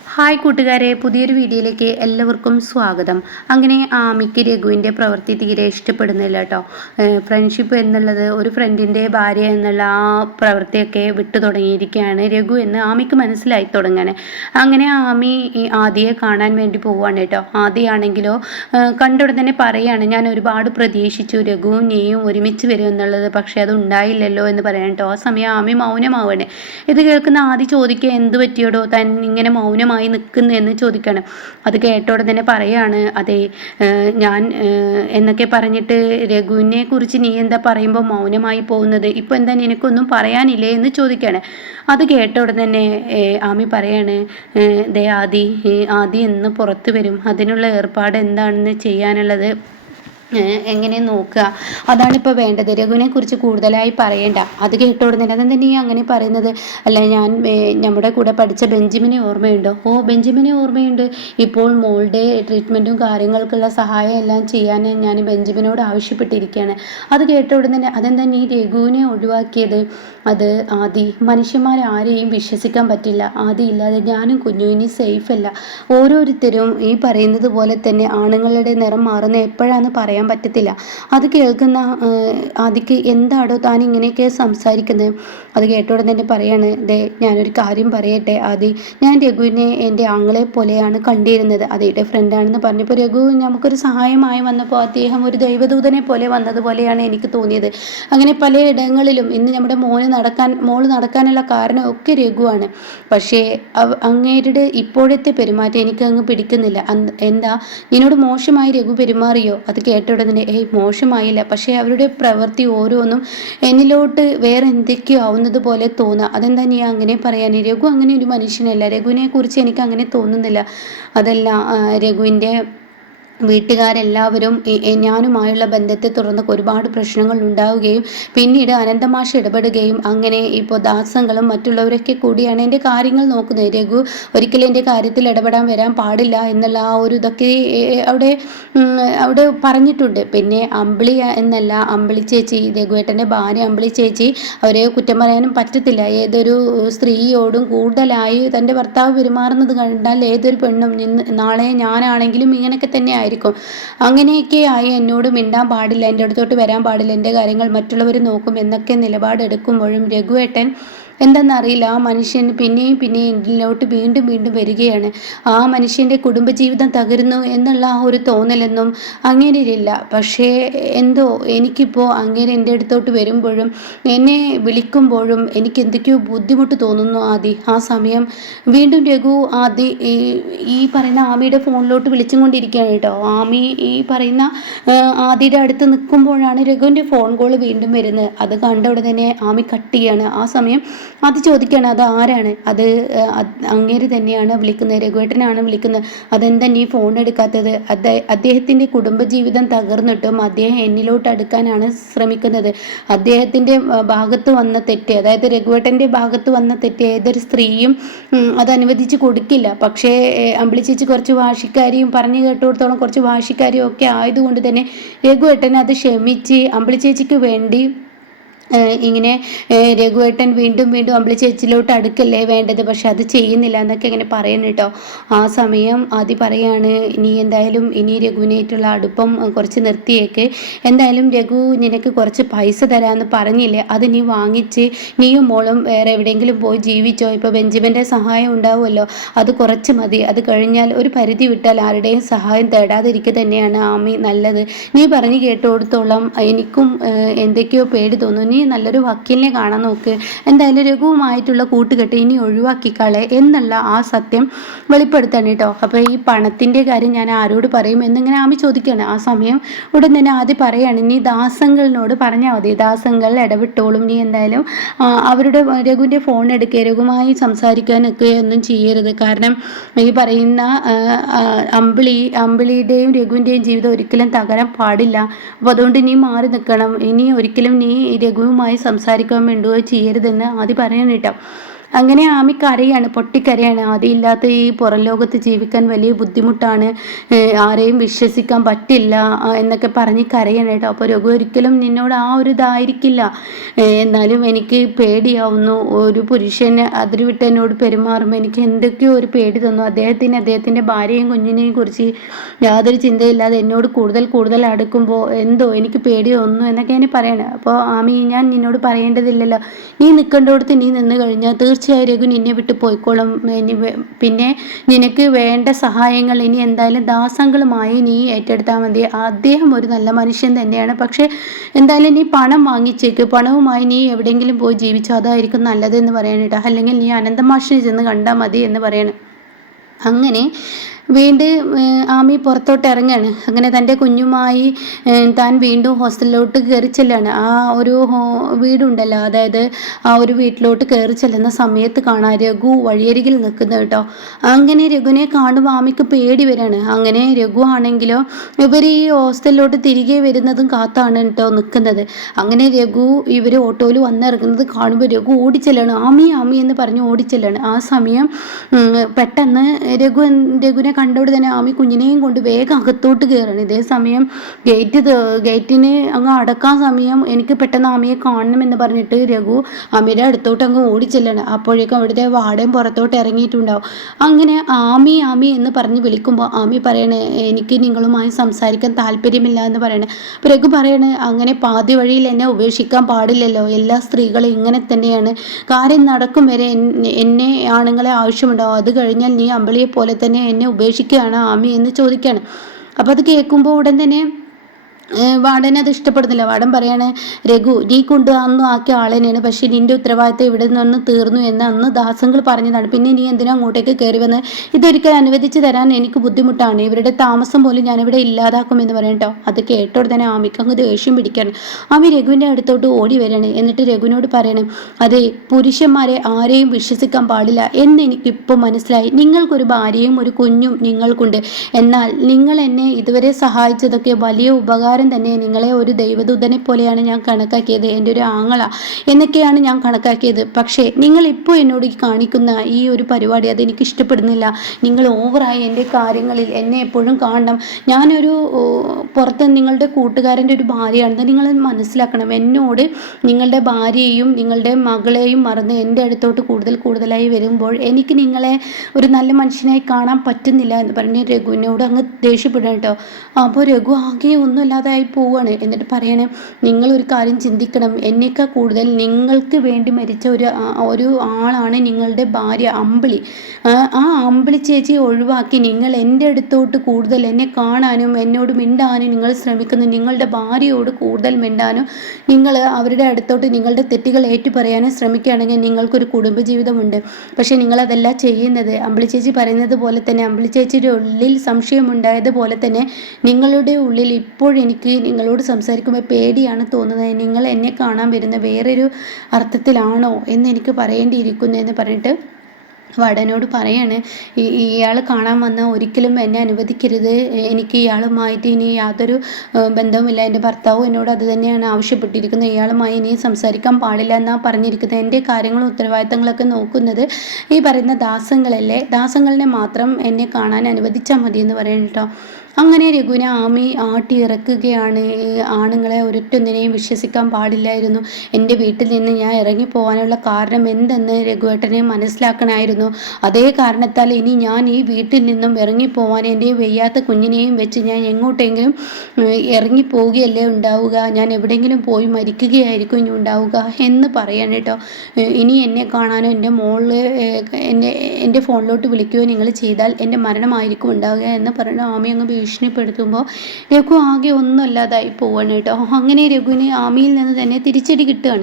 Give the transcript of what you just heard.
Hi കൂട്ടുകാരെ, പുതിയൊരു വീഡിയോയിലേക്ക് എല്ലാവർക്കും സ്വാഗതം. അങ്ങനെ ആമിക്ക് രഘുവിൻ്റെ പ്രവൃത്തി തീരെ ഇഷ്ടപ്പെടുന്നില്ല കേട്ടോ. ഫ്രണ്ട്ഷിപ്പ് എന്നുള്ളത്, ഒരു ഫ്രണ്ടിൻ്റെ ഭാര്യ എന്നുള്ള ആ പ്രവൃത്തിയൊക്കെ വിട്ടു തുടങ്ങിയിരിക്കുകയാണ് രഘു എന്ന് ആമിക്ക് മനസ്സിലായി തുടങ്ങാൻ. അങ്ങനെ ആമി ആദിയെ കാണാൻ വേണ്ടി പോവുകയാണ് കേട്ടോ. ആദിയാണെങ്കിലോ കണ്ടുടൻ തന്നെ പറയുകയാണ്, ഞാൻ ഒരുപാട് പ്രതീക്ഷിച്ചു രഘുവും നീയും ഒരുമിച്ച് വരും എന്നുള്ളത്, പക്ഷേ അത് ഉണ്ടായില്ലല്ലോ എന്ന് പറയാൻ കേട്ടോ. ആ സമയം ആമി മൗനമാവാണ്. ഇത് കേൾക്കുന്ന ആദി ചോദിക്കുക, എന്ത് പറ്റിയോടോ താൻ ഇങ്ങനെ മൗനമായി നിൽക്കുന്നു എന്ന് ചോദിക്കണം. അത് കേട്ടോടെ തന്നെ പറയാണ്, അതെ ഞാൻ എന്നൊക്കെ പറഞ്ഞിട്ട് രഘുവിനെ കുറിച്ച് നീ എന്താ പറയുമ്പോൾ മൗനമായി പോകുന്നത്, ഇപ്പൊ എന്താ നിനക്കൊന്നും പറയാനില്ലേ എന്ന് ചോദിക്കാണ്. അത് കേട്ടോടെ തന്നെ ആമി പറയാണ്, ദേ ആദി എന്ന് പുറത്തു വരും, അതിനുള്ള ഏർപ്പാട് എന്താണെന്ന് ചെയ്യാനുള്ളത് എങ്ങനെ നോക്കുക, അതാണിപ്പോൾ വേണ്ടത്. രഘുവിനെ കുറിച്ച് കൂടുതലായി പറയേണ്ട. അത് കേട്ടോടുന്നില്ല. അതെന്താ നീ അങ്ങനെ പറയുന്നത്? അല്ല, ഞാൻ നമ്മുടെ കൂടെ പഠിച്ച ബെഞ്ചമിനെ ഓർമ്മയുണ്ടോ? ഓ, ബെഞ്ചമിനെ ഓർമ്മയുണ്ട്. ഇപ്പോൾ മോളുടെ ട്രീറ്റ്മെൻറ്റും കാര്യങ്ങൾക്കുള്ള സഹായം എല്ലാം ചെയ്യാൻ ഞാൻ ബെഞ്ചമിനോട് ആവശ്യപ്പെട്ടിരിക്കുകയാണ്. അത് കേട്ടോടുന്നില്ല. അതെന്താ നീ രഘുവിനെ ഒഴിവാക്കിയത്? അത് ആദി, മനുഷ്യന്മാരാരെയും വിശ്വസിക്കാൻ പറ്റില്ല. ആദി ഇല്ലാതെ ഞാനും കുഞ്ഞു ഇനി സേഫ് അല്ല. ഓരോരുത്തരും ഈ പറയുന്നത് പോലെ തന്നെ ആണുങ്ങളുടെ നിറം മാറുന്ന എപ്പോഴാന്ന് പറയാൻ പറ്റത്തില്ല. അത് കേൾക്കുന്ന ആദിക്ക്, എന്താടോ താൻ ഇങ്ങനെയൊക്കെ സംസാരിക്കുന്നത്? അത് കേട്ടോടെ തന്നെ പറയാണ്, ദേ ഞാനൊരു കാര്യം പറയട്ടെ ആദി, ഞാൻ രഘുവിനെ എൻ്റെ ആങ്ങളെ പോലെയാണ് കണ്ടിരുന്നത്. അതേടെ ഫ്രണ്ടാണെന്ന് പറഞ്ഞപ്പോൾ രഘു നമുക്കൊരു സഹായമായി വന്നപ്പോൾ അദ്ദേഹം ഒരു ദൈവദൂതനെ പോലെ വന്നതുപോലെയാണ് എനിക്ക് തോന്നിയത്. അങ്ങനെ പലയിടങ്ങളിലും ഇന്ന് നമ്മുടെ മോള് നടക്കാനുള്ള കാരണം ഒക്കെ രഘുവാണ്. പക്ഷേ അങ്ങേരുടെ ഇപ്പോഴത്തെ പെരുമാറ്റം എനിക്ക് അങ്ങ് പിടിക്കുന്നില്ല. എന്താ, എന്നോട് മോശമായി രഘു പെരുമാറിയോ? അത് കേട്ടോടനെ, മോശമായില്ല, പക്ഷേ അവരുടെ പ്രവൃത്തി ഓരോന്നും എന്നിലോട്ട് വേറെ എന്തൊക്കെയോ ആവുന്നത് പോലെ തോന്നുക. അതെന്താ നീ അങ്ങനെ പറയാൻ? രഘു അങ്ങനെ ഒരു മനുഷ്യനല്ല. രഘുവിനെ കുറിച്ച് എനിക്ക് അങ്ങനെ തോന്നുന്നില്ല. അതല്ല, രഘുവിൻ്റെ വീട്ടുകാരെല്ലാവരും ഞാനുമായുള്ള ബന്ധത്തെ തുടർന്ന് ഒരുപാട് പ്രശ്നങ്ങൾ ഉണ്ടാവുകയും പിന്നീട് അനന്തമാഷ് ഇടപെടുകയും അങ്ങനെ ഇപ്പോൾ ദാസങ്ങളും മറ്റുള്ളവരൊക്കെ കൂടിയാണ് എൻ്റെ കാര്യങ്ങൾ നോക്കുന്നത്. രഘു ഒരിക്കലും എൻ്റെ കാര്യത്തിൽ ഇടപെടാൻ വരാൻ പാടില്ല എന്നുള്ള ആ ഒരു ഇതൊക്കെ അവിടെ പറഞ്ഞിട്ടുണ്ട്. പിന്നെ അമ്പിളി എന്നല്ല, അമ്പിളി ചേച്ചി, രഘുവേട്ടൻ്റെ ഭാര്യ അമ്പിളി ചേച്ചി, അവരെ കുറ്റം പറയാനും പറ്റത്തില്ല. ഏതൊരു സ്ത്രീയോടും കൂടുതലായി തൻ്റെ ഭർത്താവ് പെരുമാറുന്നത് കണ്ടാൽ ഏതൊരു പെണ്ണും നാളെ ഞാനാണെങ്കിലും ഇങ്ങനെയൊക്കെ തന്നെ ആയിരിക്കും. അങ്ങനെയൊക്കെ ആയി എന്നോട് മിണ്ടാൻ പാടില്ല, എൻ്റെ അടുത്തോട്ട് വരാൻ പാടില്ല, എൻ്റെ കാര്യങ്ങൾ മറ്റുള്ളവർ നോക്കും എന്നൊക്കെ നിലപാടെടുക്കുമ്പോഴും രഘുവേട്ടൻ എന്താണെന്നറിയില്ല, ആ മനുഷ്യൻ പിന്നെയും ഇതിലോട്ട് വീണ്ടും വരികയാണ്. ആ മനുഷ്യൻ്റെ കുടുംബജീവിതം തകരുന്നു എന്നുള്ള ആ ഒരു തോന്നലൊന്നും അങ്ങേരില്ല. പക്ഷേ എന്തോ എനിക്കിപ്പോൾ അങ്ങേര് എൻ്റെ അടുത്തോട്ട് വരുമ്പോഴും എന്നെ വിളിക്കുമ്പോഴും എനിക്ക് എന്തൊക്കെയോ ബുദ്ധിമുട്ട് തോന്നുന്നു ആദി. ആ സമയം വീണ്ടും രഘു ആദി ഈ പറയുന്ന ആമിയുടെ ഫോണിലോട്ട് വിളിച്ചും കൊണ്ടിരിക്കുകയാണ് കേട്ടോ. ആമി ഈ പറയുന്ന ആദിയുടെ അടുത്ത് നിൽക്കുമ്പോഴാണ് രഘുവിൻ്റെ ഫോൺ കോൾ വീണ്ടും വരുന്നത്. അത് കണ്ട ഉടനെ തന്നെ ആമി കട്ട് ചെയ്യാണ്. ആ സമയം അത് ചോദിക്കുകയാണ്, അത് ആരാണ്? അത് അങ്ങേര് തന്നെയാണ് വിളിക്കുന്നത്, രഘുവേട്ടനാണ് വിളിക്കുന്നത്. അതെന്താ നീ ഫോൺ എടുക്കാത്തത്? അദ്ദേഹത്തിൻ്റെ കുടുംബജീവിതം തകർന്നിട്ടും അദ്ദേഹം എന്നിലോട്ട് അടുക്കാനാണ് ശ്രമിക്കുന്നത്. അദ്ദേഹത്തിൻ്റെ ഭാഗത്ത് വന്ന തെറ്റ്, അതായത് രഘുവേട്ടൻ്റെ ഭാഗത്ത് വന്ന തെറ്റ് ഏതൊരു സ്ത്രീയും അത് അനുവദിച്ച് കൊടുക്കില്ല. പക്ഷേ അമ്പിളി ചേച്ചി കുറച്ച് വാശിക്കാരിയും, പറഞ്ഞു കേട്ടിടത്തോളം കുറച്ച് വാശിക്കാരിയും ഒക്കെ ആയതുകൊണ്ട് തന്നെ രഘുവേട്ടൻ അത് ക്ഷമിച്ച് അമ്പിളി ചേച്ചിക്ക് വേണ്ടി ഇങ്ങനെ രഘുവേട്ടൻ വീണ്ടും അമ്പിളി ചേച്ചിയിലോട്ട് അടുക്കല്ലേ വേണ്ടത്, പക്ഷെ അത് ചെയ്യുന്നില്ല എന്നൊക്കെ ഇങ്ങനെ പറയുന്നു കേട്ടോ. ആ സമയം ആദ്യം പറയാണ്, നീ എന്തായാലും ഇനി രഘുവിനായിട്ടുള്ള അടുപ്പം കുറച്ച് നിർത്തിയേക്ക്. എന്തായാലും രഘു നിനക്ക് കുറച്ച് പൈസ തരാമെന്ന് പറഞ്ഞില്ലേ, അത് നീ വാങ്ങിച്ച് നീയും മോളും വേറെ എവിടെയെങ്കിലും പോയി ജീവിച്ചോ. ഇപ്പോൾ ബെഞ്ചമിൻ്റെ സഹായം ഉണ്ടാവുമല്ലോ, അത് കുറച്ച് മതി. അത് കഴിഞ്ഞാൽ ഒരു പരിധി വിട്ടാൽ ആരുടെയും സഹായം തേടാതിരിക്കുക തന്നെയാണ് ആമി നല്ലത്. നീ പറഞ്ഞു കേട്ടോടത്തോളം എനിക്കും എന്തൊക്കെയോ പേടി തോന്നുന്നു. നീ നല്ലൊരു വക്കീലിനെ കാണാൻ നോക്ക്. എന്തായാലും രഘുവുമായിട്ടുള്ള കൂട്ടുകെട്ട് ഇനി ഒഴിവാക്കിക്കളെ എന്നുള്ള ആ സത്യം വെളിപ്പെടുത്താണ് കേട്ടോ. അപ്പോൾ ഈ പണത്തിൻ്റെ കാര്യം ഞാൻ ആരോട് പറയും എന്നിങ്ങനെ ആമി ചോദിക്കുകയാണ്. ആ സമയം ഉടൻ തന്നെ ആദ്യം പറയാണ്, നീ ദാസങ്ങളിനോട് പറഞ്ഞാൽ മതി, ദാസങ്ങൾ ഇടപെട്ടോളും. നീ എന്തായാലും അവരുടെ രഘുവിൻ്റെ ഫോൺ എടുക്കുക, രഘുവുമായി സംസാരിക്കാൻ നിൽക്കുകയൊന്നും ചെയ്യരുത്. കാരണം ഈ പറയുന്ന അമ്പിളിയുടെയും രഘുവിൻ്റെയും ജീവിതം ഒരിക്കലും തകരാൻ പാടില്ല. അപ്പോൾ അതുകൊണ്ട് നീ മാറി നിൽക്കണം. ഇനി ഒരിക്കലും നീ രഘുവുമായി സംസാരിക്കാൻ വേണ്ടുകയോ ചെയ്യരുതെന്ന് ആദ്യം പറയാൻ കേട്ടോ. അങ്ങനെ ആമി കരയാണ്, പൊട്ടിക്കരയാണ്. അതില്ലാത്ത ഈ പുറം ലോകത്ത് ജീവിക്കാൻ വലിയ ബുദ്ധിമുട്ടാണ്, ആരെയും വിശ്വസിക്കാൻ പറ്റില്ല എന്നൊക്കെ പറഞ്ഞ് കരയാണ് കേട്ടോ. അപ്പോൾ രഘു ഒരിക്കലും നിന്നോട് ആ ഒരു ഇതായിരിക്കില്ല, എന്നാലും എനിക്ക് പേടിയാവുന്നു. ഒരു പുരുഷന് അതിര് വിട്ട് എന്നോട് പെരുമാറുമ്പോൾ എനിക്ക് എന്തൊക്കെയോ ഒരു പേടി തന്നു. അദ്ദേഹത്തിൻ്റെ ഭാര്യയും കുഞ്ഞിനെയും കുറിച്ച് യാതൊരു ചിന്തയില്ലാതെ എന്നോട് കൂടുതൽ കൂടുതൽ അടുക്കുമ്പോൾ എന്തോ എനിക്ക് പേടി തോന്നുന്നു എന്നൊക്കെ ഞാൻ പറയണേ. അപ്പോൾ ആമി, ഞാൻ നിന്നോട് പറയേണ്ടതില്ലല്ലോ, നീ നിൽക്കേണ്ടടുത്ത് നീ നിന്ന് കഴിഞ്ഞാൽ തീർച്ചയായും രഘു നിന്നെ വിട്ട് പോയിക്കോളും. പിന്നെ നിനക്ക് വേണ്ട സഹായങ്ങൾ ഇനി എന്തായാലും ദാസങ്ങളുമായി നീ ഏറ്റെടുത്താൽ മതി. അദ്ദേഹം ഒരു നല്ല മനുഷ്യൻ തന്നെയാണ്, പക്ഷേ എന്തായാലും നീ പണം വാങ്ങിച്ചേക്ക്, പണവുമായി നീ എവിടെയെങ്കിലും പോയി ജീവിച്ചാൽ അതായിരിക്കും നല്ലതെന്ന് പറയാനിട്ടാ, അല്ലെങ്കിൽ നീ അനന്തമാഷിനെ ചെന്ന് കണ്ടാൽ മതി എന്ന് പറയണം. അങ്ങനെ വീണ്ടും ആമി പുറത്തോട്ട് ഇറങ്ങുകയാണ്. അങ്ങനെ തൻ്റെ കുഞ്ഞുമായി താൻ വീണ്ടും ഹോസ്റ്റലിലോട്ട് കയറി ചെല്ലുകയാണ്. ആ ഒരു വീടുണ്ടല്ലോ, അതായത് ആ ഒരു വീട്ടിലോട്ട് കയറി ചെല്ലുന്ന സമയത്ത് കാണാൻ രഘു വഴിയരികിൽ നിൽക്കുന്നത് കേട്ടോ. അങ്ങനെ രഘുവിനെ കാണുമ്പോൾ ആമിക്ക് പേടി വരികയാണ്. അങ്ങനെ രഘു ആണെങ്കിലോ ഇവർ ഈ ഹോസ്റ്റലിലോട്ട് തിരികെ വരുന്നതും കാത്താണ് കേട്ടോ നിൽക്കുന്നത്. അങ്ങനെ രഘു ഇവർ ഓട്ടോയിൽ വന്നിറങ്ങുന്നത് കാണുമ്പോൾ രഘു ഓടിച്ചെല്ലാണ്, ആമി ആമി എന്ന് പറഞ്ഞ് ഓടിച്ചെല്ലാണ്. ആ സമയം പെട്ടെന്ന് രഘുവിനെ കണ്ടോട് തന്നെ ആമി കുഞ്ഞിനെയും കൊണ്ട് വേഗം അകത്തോട്ട് കയറാണ്. ഇതേ സമയം ഗേറ്റിന് അങ്ങ് അടക്കാൻ സമയം എനിക്ക് പെട്ടെന്ന് ആമിയെ കാണണമെന്ന് പറഞ്ഞിട്ട് രഘു ആമിയുടെ അടുത്തോട്ട് അങ്ങ് ഓടിച്ചെല്ലാണ്. അപ്പോഴേക്കും അവിടുത്തെ വാടൻ പുറത്തോട്ട് ഇറങ്ങിയിട്ടുണ്ടാവും. അങ്ങനെ ആമി ആമി എന്ന് പറഞ്ഞ് വിളിക്കുമ്പോൾ ആമി പറയണേ, എനിക്ക് നിങ്ങളുമായി സംസാരിക്കാൻ താല്പര്യമില്ല എന്ന് പറയണേ. അപ്പോൾ രഘു പറയണേ, അങ്ങനെ പാതി വഴിയിൽ എന്നെ ഉപേക്ഷിക്കാൻ പാടില്ലല്ലോ, എല്ലാ സ്ത്രീകളും ഇങ്ങനെ തന്നെയാണ്, കാര്യം നടക്കും വരെ എന്നെ ആണുങ്ങളെ ആവശ്യമുണ്ടാവും, അത് കഴിഞ്ഞാൽ നീ അമ്പിളിയെ പോലെ തന്നെ എന്നെ ഉപേക്ഷിക്കുകയാണ് ആമി എന്ന് ചോദിക്കുകയാണ്. അപ്പോൾ അത് കേൾക്കുമ്പോൾ ഉടൻ തന്നെ വാർഡൻ അത് ഇഷ്ടപ്പെടുന്നില്ല. വാർഡൻ പറയാണ്, രഘു നീ കൊണ്ട് അന്ന് ആക്കിയ ആൾ തന്നെയാണ്, പക്ഷേ നിന്റെ ഉത്തരവാദിത്തം ഇവിടെ നിന്ന് തീർന്നു എന്ന് അന്ന് ദാസങ്ങൾ പറഞ്ഞതാണ്, പിന്നെ നീ എന്തിനാ അങ്ങോട്ടേക്ക് കയറി വന്ന്, ഇതൊരിക്കൽ അനുവദിച്ച് തരാൻ എനിക്ക് ബുദ്ധിമുട്ടാണ്, ഇവരുടെ താമസം പോലും ഞാനിവിടെ ഇല്ലാതാക്കുമെന്ന് പറയട്ടോ. അത് കേട്ടോടെ തന്നെ ആമിക്ക് അങ്ങ് ദേഷ്യം പിടിക്കുകയാണ്. ആമി രഘുവിൻ്റെ അടുത്തോട്ട് ഓടി വരികയാണ്. എന്നിട്ട് രഘുവിനോട് പറയണം, അതെ, പുരുഷന്മാരെ ആരെയും വിശ്വസിക്കാൻ പാടില്ല എന്ന് എനിക്കിപ്പോൾ മനസ്സിലായി, നിങ്ങൾക്കൊരു ഭാര്യയും ഒരു കുഞ്ഞും നിങ്ങൾക്കുണ്ട്, എന്നാൽ നിങ്ങൾ എന്നെ ഇതുവരെ സഹായിച്ചതൊക്കെ വലിയ ഉപകാരം തന്നെ, നിങ്ങളെ ഒരു ദൈവദൂതനെ പോലെയാണ് ഞാൻ കണക്കാക്കിയത്, എൻ്റെ ഒരു ആങ്ങള എന്നൊക്കെയാണ് ഞാൻ കണക്കാക്കിയത്, പക്ഷേ നിങ്ങൾ ഇപ്പോൾ എന്നോട് കാണിക്കുന്ന ഈ ഒരു പരിപാടി അതെനിക്ക് ഇഷ്ടപ്പെടുന്നില്ല, നിങ്ങൾ ഓവറായി എൻ്റെ കാര്യങ്ങളിൽ എന്നെ എപ്പോഴും കാണണം, ഞാനൊരു പുറത്ത് നിങ്ങളുടെ കൂട്ടുകാരൻ്റെ ഒരു ഭാര്യയാണെന്ന് നിങ്ങൾ മനസ്സിലാക്കണം, എന്നോട് നിങ്ങളുടെ ഭാര്യയെയും നിങ്ങളുടെ മകളെയും മറന്ന് എൻ്റെ അടുത്തോട്ട് കൂടുതലായി വരുമ്പോൾ എനിക്ക് നിങ്ങളെ ഒരു നല്ല മനുഷ്യനായി കാണാൻ പറ്റുന്നില്ല എന്ന് പറഞ്ഞ് രഘുവിനോട് അങ്ങ് ദേഷ്യപ്പെടണം കേട്ടോ. അപ്പോൾ രഘു ആകെ ഒന്നുമില്ലാതെ പോവാണ്. എന്നിട്ട് പറയണേ, നിങ്ങളൊരു കാര്യം ചിന്തിക്കണം, എന്നേക്കാൾ കൂടുതൽ നിങ്ങൾക്ക് വേണ്ടി മരിച്ച ഒരു ആളാണ് നിങ്ങളുടെ ഭാര്യ അമ്പിളി. ആ അമ്പിളി ചേച്ചിയെ ഒഴിവാക്കി നിങ്ങൾ എൻ്റെ അടുത്തോട്ട് കൂടുതൽ എന്നെ കാണാനും എന്നോട് മിണ്ടാനും നിങ്ങൾ ശ്രമിക്കുന്നു, നിങ്ങളുടെ ഭാര്യയോട് കൂടുതൽ മിണ്ടാനും നിങ്ങൾ അവരുടെ അടുത്തോട്ട് നിങ്ങളുടെ തെറ്റുകൾ ഏറ്റുപറയാനും ശ്രമിക്കുകയാണെങ്കിൽ നിങ്ങൾക്കൊരു കുടുംബജീവിതമുണ്ട്, പക്ഷേ നിങ്ങളതല്ല ചെയ്യുന്നത്. അമ്പിളി ചേച്ചി പറയുന്നത് പോലെ തന്നെ, അമ്പിളി ചേച്ചിയുടെ ഉള്ളിൽ സംശയമുണ്ടായതുപോലെ തന്നെ നിങ്ങളുടെ ഉള്ളിൽ ഇപ്പോഴെനിക്ക് നിങ്ങളോട് സംസാരിക്കുമ്പോൾ പേടിയാണ് തോന്നുന്നത്, നിങ്ങൾ എന്നെ കാണാൻ വരുന്ന വേറൊരു അർത്ഥത്തിലാണോ എന്ന് എനിക്ക് പറയേണ്ടിയിരിക്കുന്നു എന്ന് പറഞ്ഞിട്ട് വടനോട് പറയാണ്, ഇയാൾ കാണാൻ വന്നാൽ ഒരിക്കലും എന്നെ അനുവദിക്കരുത്, എനിക്ക് ഇയാളുമായിട്ട് ഇനി യാതൊരു ബന്ധവുമില്ല, എൻ്റെ ഭർത്താവും എന്നോട് അത് തന്നെയാണ് ആവശ്യപ്പെട്ടിരിക്കുന്നത്, ഇയാളുമായി ഇനി സംസാരിക്കാൻ പാടില്ല എന്നാണ് പറഞ്ഞിരിക്കുന്നത്, എൻ്റെ കാര്യങ്ങളും ഉത്തരവാദിത്തങ്ങളൊക്കെ നോക്കുന്നത് ഈ പറയുന്ന ദാസങ്ങളല്ലേ, ദാസങ്ങളിനെ മാത്രം എന്നെ കാണാൻ അനുവദിച്ചാൽ മതി എന്ന് പറയണം കേട്ടോ. അങ്ങനെ രഘുവിനെ ആമി ആട്ടി ഇറക്കുകയാണ്. ആണുങ്ങളെ ഒരൊറ്റൊന്നിനെയും വിശ്വസിക്കാൻ പാടില്ലായിരുന്നു, എൻ്റെ വീട്ടിൽ നിന്ന് ഞാൻ ഇറങ്ങിപ്പോവാനുള്ള കാരണം എന്തെന്ന് രഘുവേട്ടനെ മനസ്സിലാക്കണമായിരുന്നു, അതേ കാരണത്താൽ ഇനി ഞാൻ ഈ വീട്ടിൽ നിന്നും ഇറങ്ങിപ്പോവാൻ എൻ്റെ വെയ്യാത്ത കുഞ്ഞിനെയും വെച്ച് ഞാൻ എങ്ങോട്ടെങ്കിലും ഇറങ്ങിപ്പോവുകയല്ലേ ഉണ്ടാവുക, ഞാൻ എവിടെയെങ്കിലും പോയി മരിക്കുകയായിരിക്കും ഇനി ഉണ്ടാവുക എന്ന് പറയാൻ കേട്ടോ. ഇനി എന്നെ കാണാനോ എൻ്റെ മോള് എൻ്റെ ഫോണിലോട്ട് വിളിക്കുകയോ നിങ്ങൾ ചെയ്താൽ എൻ്റെ മരണമായിരിക്കും ഉണ്ടാവുക എന്ന് പറഞ്ഞു ആമി അങ്ങ് ഭീഷണിപ്പെടുത്തുമ്പോൾ രഘു ആകെ ഒന്നുമല്ലാതായി പോവാണ് കേട്ടോ. അങ്ങനെ രഘുവിന് ആമിയിൽ നിന്ന് തന്നെ തിരിച്ചടി കിട്ടുകയാണ്.